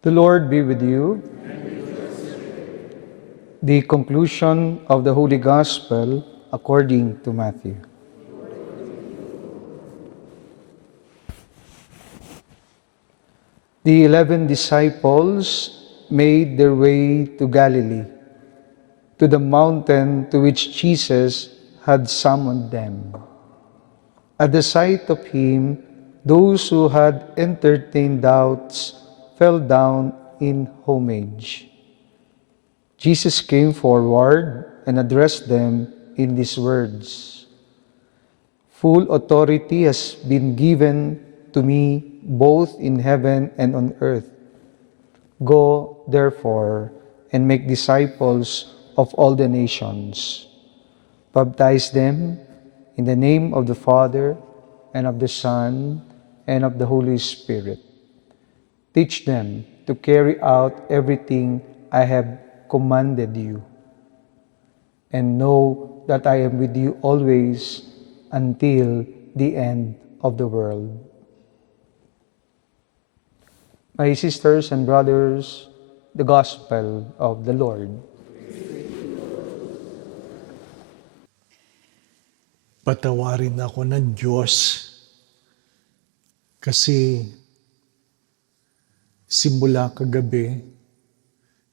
The Lord be with you. The conclusion of the Holy Gospel according to Matthew. The 11 disciples made their way to Galilee, to the mountain to which Jesus had summoned them. At the sight of him, those who had entertained doubts fell down in homage. Jesus came forward and addressed them in these words: "Full authority has been given to me both in heaven and on earth. Go, therefore, and make disciples of all the nations. Baptize them in the name of the Father, and of the Son, and of the Holy Spirit. Teach them to carry out everything I have commanded you. And know that I am with you always until the end of the world." My sisters and brothers, the Gospel of the Lord. Patawarin ako ng Diyos kasi simula kagabi,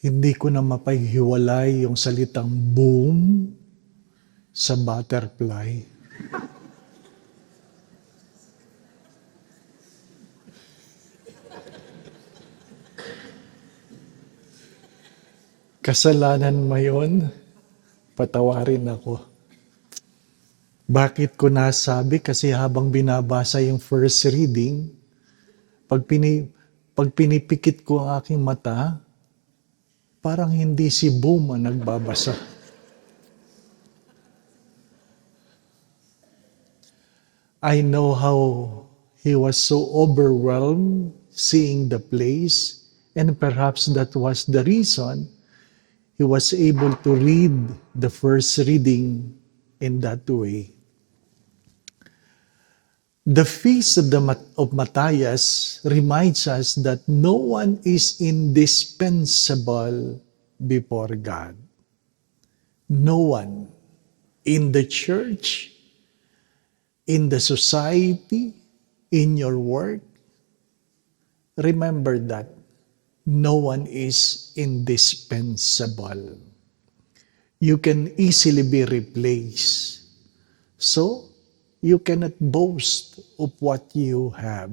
hindi ko na mapaghiwalay yung salitang boom sa butterfly. Kasalanan mo yun, patawarin ako. Bakit ko nasabi? Kasi habang binabasa yung first reading, pag pinipikit ko ang aking mata, parang hindi si Boom ang nagbabasa. I know how he was so overwhelmed seeing the place, and perhaps that was the reason he was able to read the first reading in that way. The feast of Matthias reminds us that no one is indispensable before God. No one in the church, in the society, in your work. Remember that no one is indispensable. You can easily be replaced. So, you cannot boast of what you have.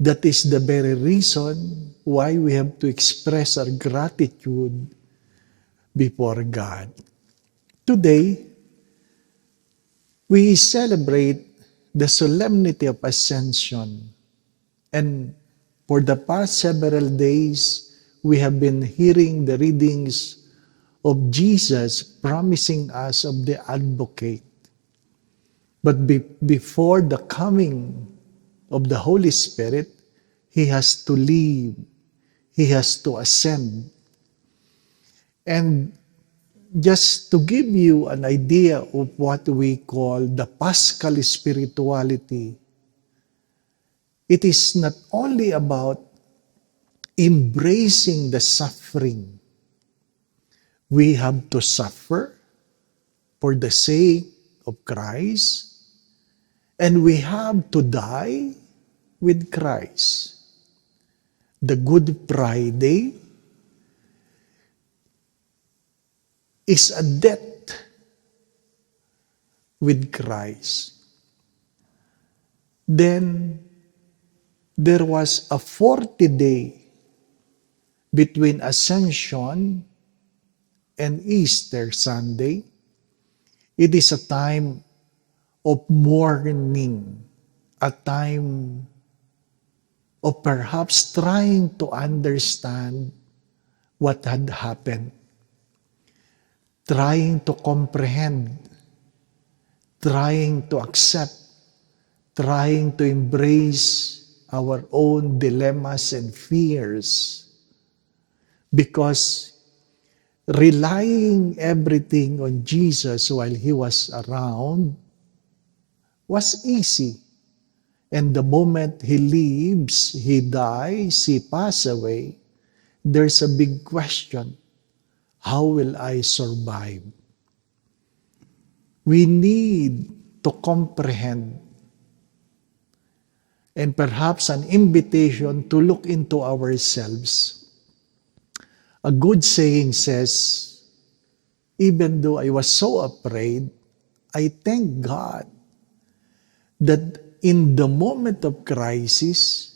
That is the very reason why we have to express our gratitude before God. Today, we celebrate the solemnity of Ascension. And for the past several days, we have been hearing the readings of Jesus promising us of the advocate. But before the coming of the Holy Spirit, He has to leave. He has to ascend. And just to give you an idea of what we call the Paschal spirituality, it is not only about embracing the suffering. We have to suffer for the sake of Christ, and we have to die with Christ. The Good Friday is a death with Christ. Then, there was a 40-day between Ascension and Easter Sunday. It is a time of mourning, a time of perhaps trying to understand what had happened, trying to comprehend, trying to accept, trying to embrace our own dilemmas and fears, because relying everything on Jesus while He was around was easy. And the moment he leaves, he dies, he passes away, there's a big question. How will I survive? We need to comprehend and perhaps an invitation to look into ourselves. A good saying says, even though I was so afraid, I thank God that in the moment of crisis,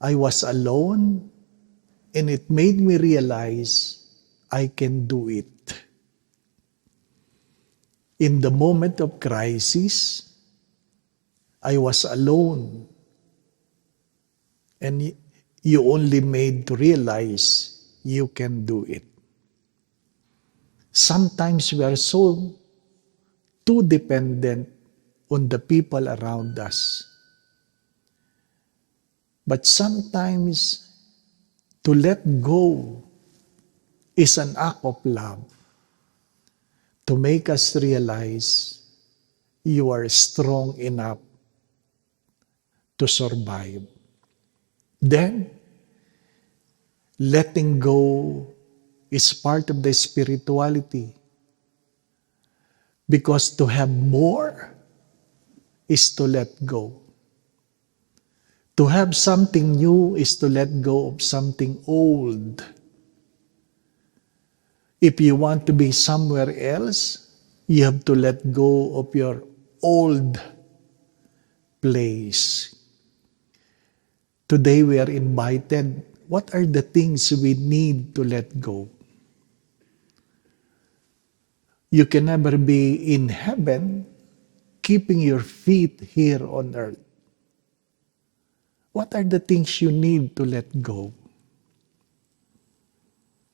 I was alone and it made me realize I can do it. In the moment of crisis, I was alone and you only made to realize you can do it. Sometimes we are so too dependent on the people around us. But sometimes to let go is an act of love to make us realize you are strong enough to survive. Then, letting go is part of the spirituality. Because to have more is to let go. To have something new is to let go of something old. If you want to be somewhere else, you have to let go of your old place. Today we are invited. What are the things we need to let go? You can never be in heaven keeping your feet here on earth. What are the things you need to let go?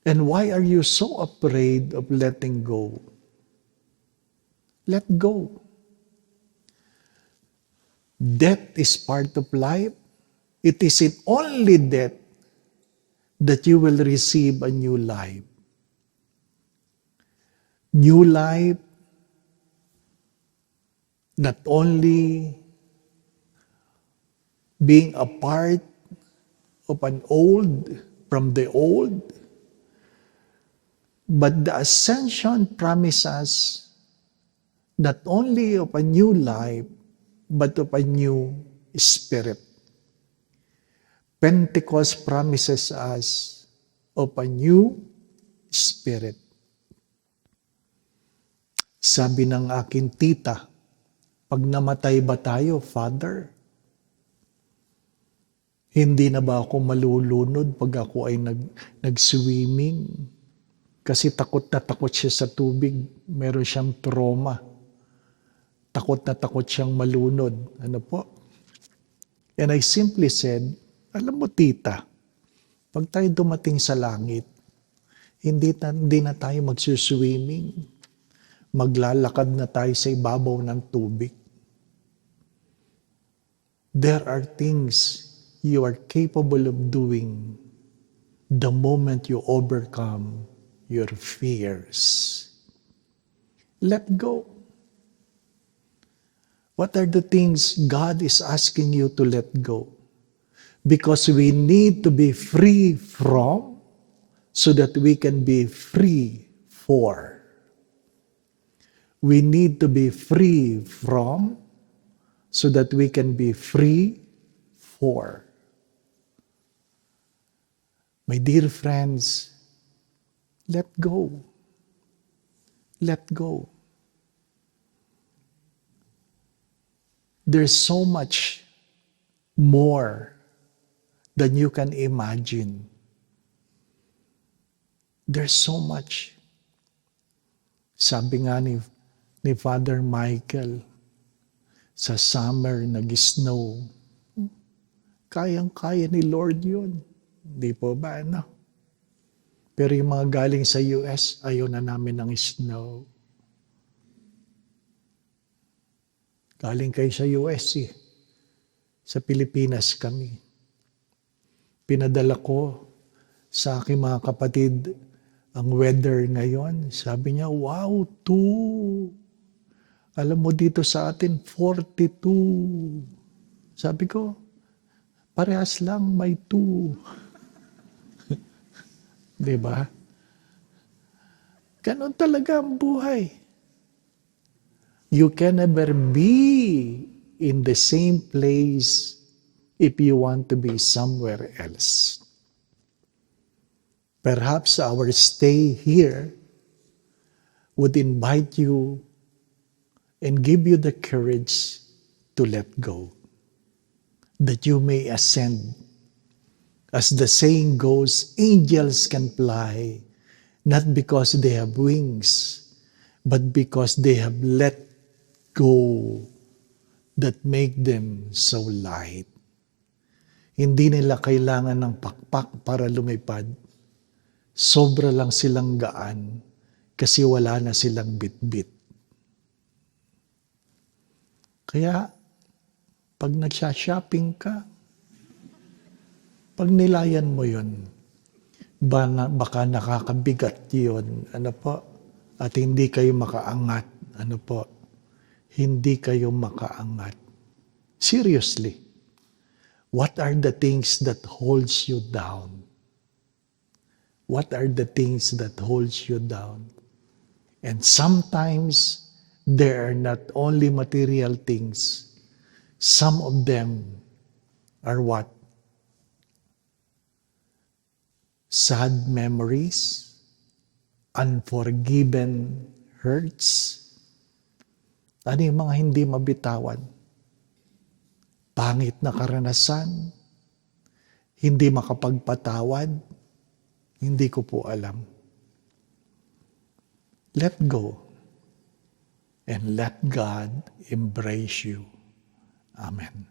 And why are you so afraid of letting go? Let go. Death is part of life. It is in only death that you will receive a new life. New life, not only being a part of from the old, but the ascension promises not only of a new life, but of a new spirit. Pentecost promises us of a new spirit. Sabi ng aking tita, pag namatay ba tayo, Father, hindi na ba ako malulunod pag ako ay nag-swimming? Kasi takot na takot siya sa tubig. Meron siyang trauma. Takot na takot siyang malunod. Ano po? And I simply said, alam mo tita, pag tayo dumating sa langit, hindi na tayo magsuswimming. Maglalakad na tayo sa ibabaw ng tubig. There are things you are capable of doing the moment you overcome your fears. Let go. What are the things God is asking you to let go? Because we need to be free from so that we can be free for. We need to be free from so that we can be free for. My dear friends, let go. Let go. There's so much more than you can imagine. There's so much. Sabi nga ni Father Michael, sa summer nag-snow, kayang-kaya ni Lord yun. Di po ba, ano? Pero yung mga galing sa US, ayaw na namin ng snow. Galing kayo sa US eh. Sa Pilipinas kami. Pinadala ko sa aking mga kapatid ang weather ngayon. Sabi niya, wow, 2. Alam mo dito sa atin, 42. Sabi ko, parehas lang, may 2. Di ba? Ganon talaga ang buhay. You can never be in the same place if you want to be somewhere else. Perhaps our stay here would invite you and give you the courage to let go, that you may ascend. As the saying goes, angels can fly, not because they have wings, but because they have let go that make them so light. Hindi nila kailangan ng pakpak para lumipad. Sobra lang silang gaan kasi wala na silang bitbit. Kaya, pag nagsha-shopping ka, pag nilayan mo yun, baka nakakabigat yun, at hindi kayo makaangat, hindi kayo makaangat. Seriously, what are the things that holds you down? What are the things that holds you down? And sometimes, there are not only material things. Some of them are what? Sad memories, unforgiven hurts. Ano yung mga hindi mabitawan? Pangit na karanasan, hindi makapagpatawad, hindi ko po alam. Let go and let God embrace you. Amen.